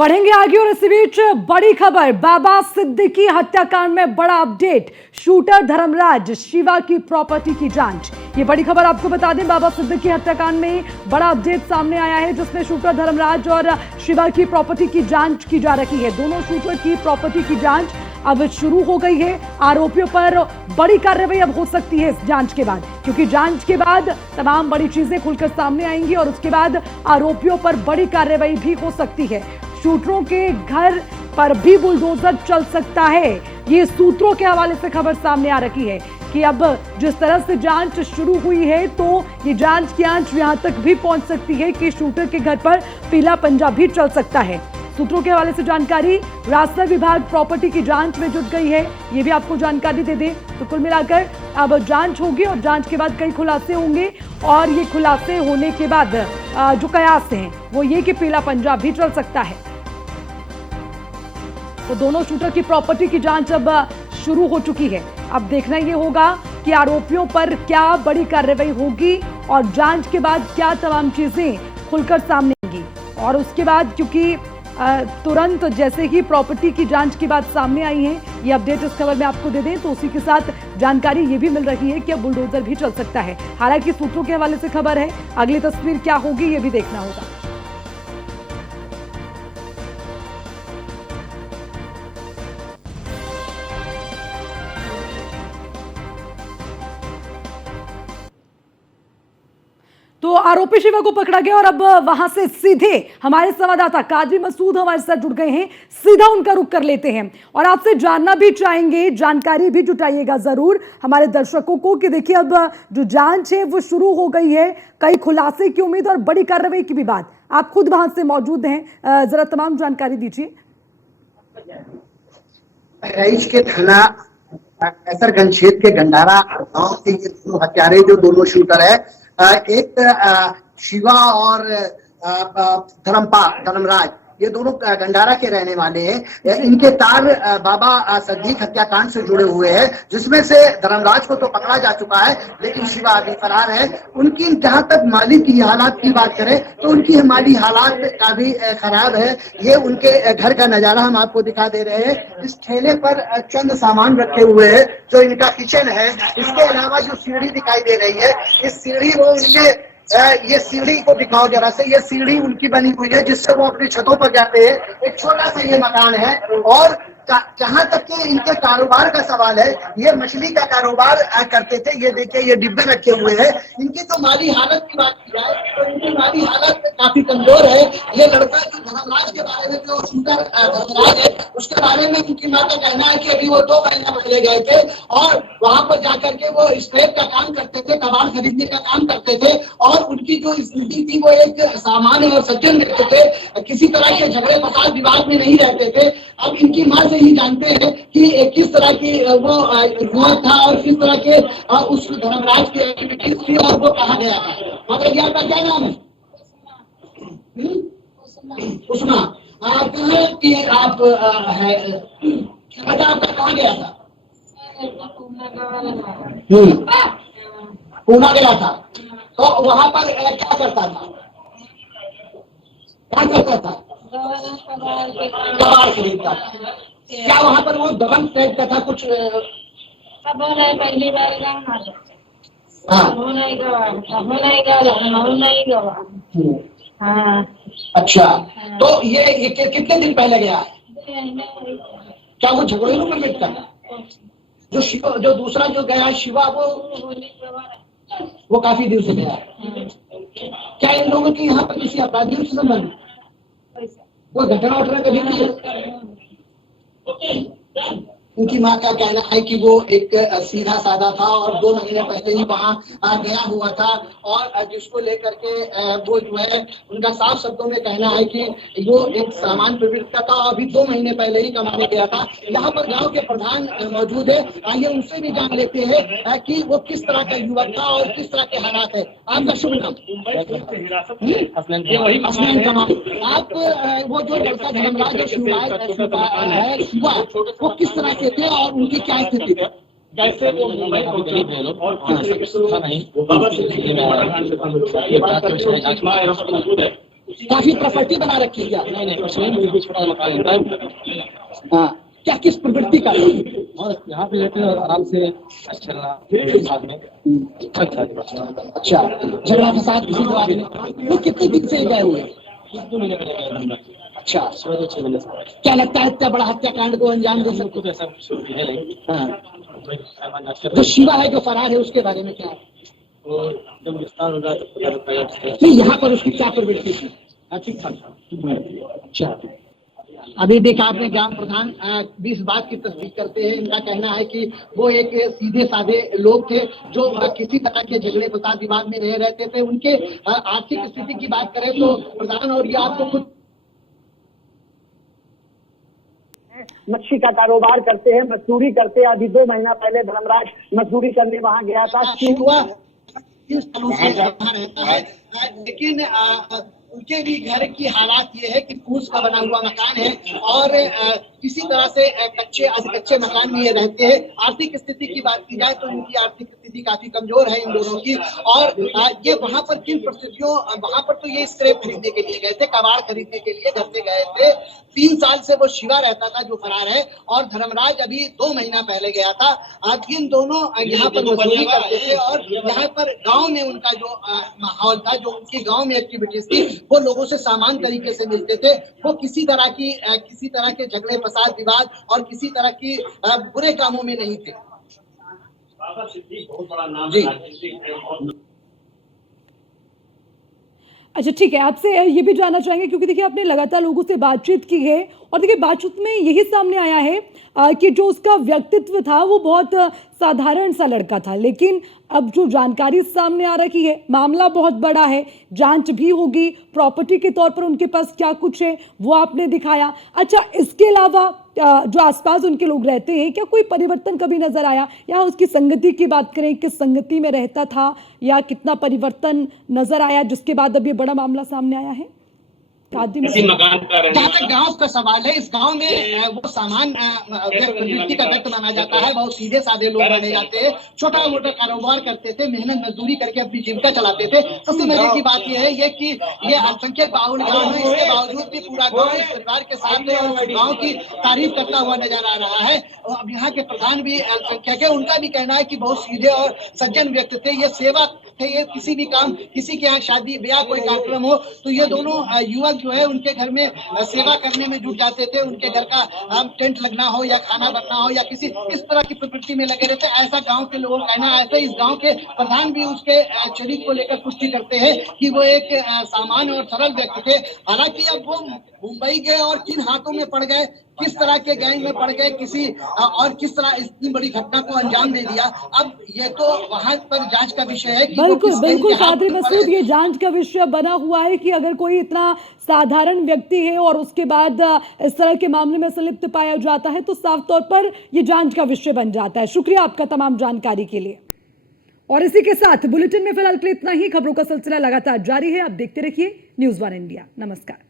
बढ़ेंगे आगे और इसी बीच बड़ी खबर, बाबा सिद्दीकी हत्याकांड में बड़ा अपडेट। शूटर धर्मराज शिवा की प्रॉपर्टी की जांच। ये बड़ी खबर आपको बता दें, बाबा सिद्दीकी हत्याकांड में बड़ा अपडेट सामने आया है, जिसमें शूटर धर्मराज और शिवा की प्रॉपर्टी की जांच की जा रही है। दोनों शूटर की प्रॉपर्टी की जांच अब शुरू हो गई है। आरोपियों पर बड़ी कार्रवाई अब हो सकती है इस जांच के बाद, क्योंकि जांच के बाद तमाम बड़ी चीजें खुलकर सामने आएंगी और उसके बाद आरोपियों पर बड़ी कार्रवाई भी हो सकती है। शूटरों के घर पर भी बुलडोजर चल सकता है। ये सूत्रों के हवाले से खबर सामने आ रही है कि अब जिस तरह से जांच शुरू हुई है, तो ये जांच की आंच यहां तक भी पहुंच सकती है कि शूटर के घर पर पीला पंजा भी चल सकता है। सूत्रों के हवाले से जानकारी, रास्ता विभाग प्रॉपर्टी की जांच में जुट गई है। ये भी आपको जानकारी दे दें तो कुल मिलाकर अब जांच होगी और जांच के बाद कई खुलासे होंगे और ये खुलासे होने के बाद जो कयास हैं वो ये कि पीला पंजा भी चल सकता है। तो दोनों शूटर की प्रॉपर्टी की जांच अब शुरू हो चुकी है। अब देखना ये होगा कि आरोपियों पर क्या बड़ी कार्रवाई होगी और जांच के बाद क्या तमाम चीजें खुलकर सामने आएंगी। और उसके बाद क्योंकि तुरंत जैसे ही प्रॉपर्टी की जांच की बात सामने आई है, ये अपडेट इस खबर में आपको दे दें तो उसी के साथ जानकारी ये भी मिल रही है कि अब बुलडोजर भी चल सकता है। हालांकि सूत्रों के हवाले से खबर है, अगली तस्वीर क्या होगी ये भी देखना होगा। तो आरोपी शिवा को पकड़ा गया और अब वहां से सीधे हमारे संवाददाता काजी मसूद हमारे साथ जुड़ गए हैं। सीधा उनका रुख कर लेते हैं और आपसे जानना भी चाहेंगे, जानकारी भी जुटाइएगा जरूर हमारे दर्शकों को कि देखिए अब जो जांच है वो शुरू हो गई है, कई खुलासे की उम्मीद और बड़ी कार्रवाई की भी बात। आप खुद वहां से मौजूद हैं, जरा तमाम जानकारी दीजिए। बहराइच के थाना कैसरगंज क्षेत्र के गंडारा गांव के ये दोनों हत्यारे, जो दोनों शूटर है, एक शिवा और धर्मराज, ये दोनों गंडारा के रहने वाले हैं। इनके तार बाबा सिद्दीक हत्याकांड से जुड़े हुए हैं, जिसमें से धर्मराज को तो पकड़ा जा चुका है, लेकिन शिवा अभी फरार है। उनकी जहां तक माली की हालात की बात करें तो उनकी माली हालात काफी खराब है। ये उनके घर का नजारा हम आपको दिखा दे रहे हैं। इस ठेले पर चंद सामान रखे हुए हैं, जो इनका किचन है। इसके अलावा जो सीढ़ी दिखाई दे रही है, इस सीढ़ी वो उनके ये सीढ़ी को दिखाओ जरा से। ये सीढ़ी उनकी बनी हुई है, जिससे वो अपनी छतों पर जाते हैं। एक छोटा सा ये मकान है। और जहां तक कि इनके कारोबार का सवाल है, ये मछली का कारोबार करते थे। ये देखिए, ये डिब्बे रखे हुए हैं। इनकी तो माली हालत की बात की जाए तो इनकी माली हालत काफी कमजोर है। ये लड़का जो धर्मराज के बारे में, जो शूटर धर्मराज है, उसके बारे में उनकी मां का कहना है कि अभी वो 2 महीना पहले गए थे और वहां पर जाकर के वो स्क्रैप का काम करते थे, कबाड़ खरीदने का काम करते थे। और उनकी जो स्थिति थी वो एक सामान्य और सज्जन व्यक्ति थे, किसी तरह के झगड़े फसाद विवाद में नहीं रहते थे। अब इनकी मां से ही जानते हैं कि किस तरह की वो हुआ था और किस तरह के उस धर्मराज की एक्टिविटीज थी और वो कहा गया था। मगर ये आपका क्या नाम है? उस्मा। आप कि आप है बता, आपका कहाँ गया था? पूना गया था। तो वहां पर क्या करता था? क्या करता था? कबाड़ खरीदता था। क्या वहां पर वो दबंग टाइप का था कुछ? पहली बार अच्छा, तो ये कितने दिन पहले गया है? क्या वो झगड़ेलू में मिटता था? जो शिवा, जो दूसरा जो गया है शिवा, वो काफी दिन से गया है। क्या इन लोगों की यहाँ पर किसी अपराधियों से संबंध, कोई घटना उठना कभी नहीं है? उनकी माँ का कहना है कि वो एक सीधा साधा था और 2 महीने पहले ही वहाँ गया हुआ था। और जिसको लेकर के वो जो है, उनका साफ शब्दों में कहना है कि वो एक सामान्य प्रवृत्ति का था और अभी 2 महीने पहले ही कमाने गया था। यहाँ पर गांव के प्रधान मौजूद है, आइए उनसे भी जान लेते हैं कि वो किस तरह का युवक था और किस तरह के हालात है। आपका शुभ नाम? आप वो जो लड़का धर्मराज है शिवा, वो किस तरह के थे और उनकी क्या स्थिति है? कैसे वो मुंबई पहुंचे और किस तरीके से वो बाबा सिद्दीकी मौजूद है। काफी प्रॉपर्टी बना रखी है क्या? नहीं नहीं, स्वयं भी छोटा मकान होता है। हाँ, क्या किस प्रवृत्ति का? और यहाँ पे रहते हैं आराम से, अच्छा साथ में अच्छा, झगड़ा फसाद किसी के बाद में? वो कितने दिन से गए हुए? 2 महीने पहले गया। अच्छा, 6 महीने से। क्या लगता है इतना बड़ा हत्याकांड को अंजाम दे सकते? कुछ ऐसा कुछ है नहीं। हाँ, जो शिवा है जो फरार है उसके बारे में क्या है? तो जब विस्तार होगा तो पता लगेगा। नहीं, यहाँ पर उसकी क्या प्रवृत्ति थी? ठीक ठाक। अच्छा, अभी देखा आपने ग्राम प्रधान भी इस बात की तस्दीक करते हैं। इनका कहना है कि वो एक सीधे साधे लोग थे जो किसी तरह के झगड़े फसाद विवाद में रह रहते थे। उनके आर्थिक स्थिति की बात करें तो प्रधान और ये आपको खुद मच्छी का कारोबार करते हैं, मजदूरी करते हैं। अभी 2 महीना पहले धर्मराज मजदूरी करने वहां गया था। हुआ 3 सालों से वहां रहता है, लेकिन उनके भी घर की हालात ये है कि फूस का बना हुआ मकान है और किसी तरह से कच्चे मकान में ये रहते हैं। आर्थिक स्थिति की बात की जाए तो इनकी आर्थिक स्थिति काफी कमजोर है इन दोनों की। और ये वहां पर किन परिस्थितियों, वहां पर तो ये स्क्रैप खरीदने के लिए गए थे, कबाड़ खरीदने के लिए घर से गए थे। 3 साल से वो शिवा रहता था जो फरार है, और धर्मराज अभी 2 महीना पहले गया था। इन दोनों यहाँ पर मजदूरी करते थे और यहाँ पर गांव में उनका जो माहौल था, जो उनकी गांव में एक्टिविटीज थी, वो लोगों से सामान तरीके से मिलते थे। वो किसी तरह के झगड़े फसाद विवाद और किसी तरह की बुरे कामों में नहीं थे। जी, अच्छा ठीक है, आपसे ये भी जानना चाहेंगे क्योंकि देखिए आपने लगातार लोगों से बातचीत की है और देखिए बातचीत में यही सामने आया है कि जो उसका व्यक्तित्व था वो बहुत साधारण सा लड़का था, लेकिन अब जो जानकारी सामने आ रही है, मामला बहुत बड़ा है, जांच भी होगी, प्रॉपर्टी के तौर पर उनके पास क्या कुछ है वो आपने दिखाया। अच्छा, इसके अलावा जो आसपास उनके लोग रहते हैं, क्या कोई परिवर्तन कभी नजर आया, या उसकी संगति की बात करें, किस संगति में रहता था या कितना परिवर्तन नजर आया जिसके बाद अब ये बड़ा मामला सामने आया है? मकान का जहाँ तक गांव का सवाल है, इस गांव में वो सामान प्रवृत्ति का व्यक्त माना जाता है। बहुत सीधे साधे लोग माने जाते हैं, छोटा मोटा कारोबार करते थे, मेहनत मजदूरी करके अपनी जीविका चलाते थे। सबसे मजे की बात यह है कि ये अल्पसंख्यक बाहुल गाँव है, इसके बावजूद भी पूरा गाँव इस परिवार के साथ है और गाँव की तारीफ करता हुआ नजर आ रहा है। अब यहाँ के प्रधान भी अल्पसंख्यक है, उनका भी कहना है कि बहुत सीधे और सज्जन व्यक्ति थे, ये सेवक थे। ये किसी भी काम, किसी के यहाँ शादी ब्याह कोई कार्यक्रम हो तो ये दोनों युवक जो है उनके घर में सेवा करने में जुट जाते थे। उनके घर का टेंट लगना हो या खाना बनना हो या किसी इस तरह की प्रवृत्ति में लगे रहते। ऐसा गांव के लोगों का कहना है। ऐसे इस गांव के प्रधान भी उसके चरित्र को लेकर पुष्टि करते हैं कि वो एक सामान्य और सरल व्यक्ति थे। हालांकि अब वो मुंबई गए और किन हाथों में पड़ गए, किस तरह के गैंग में पड़ गए, किसी और किस तरह इतनी बड़ी घटना को अंजाम दे दिया, अब ये तो वहां पर जांच का विषय है कि बिल्कुल कादरी मसूद, ये जांच का विषय बना हुआ है कि अगर कोई इतना साधारण व्यक्ति है और उसके बाद इस तरह के मामले में संलिप्त पाया जाता है तो साफ तौर पर ये जांच का विषय बन जाता है। शुक्रिया आपका तमाम जानकारी के लिए। और इसी के साथ बुलेटिन में फिलहाल के लिए इतना ही। खबरों का सिलसिला लगातार जारी है, आप देखते रहिए न्यूज़ 1 इंडिया। नमस्कार।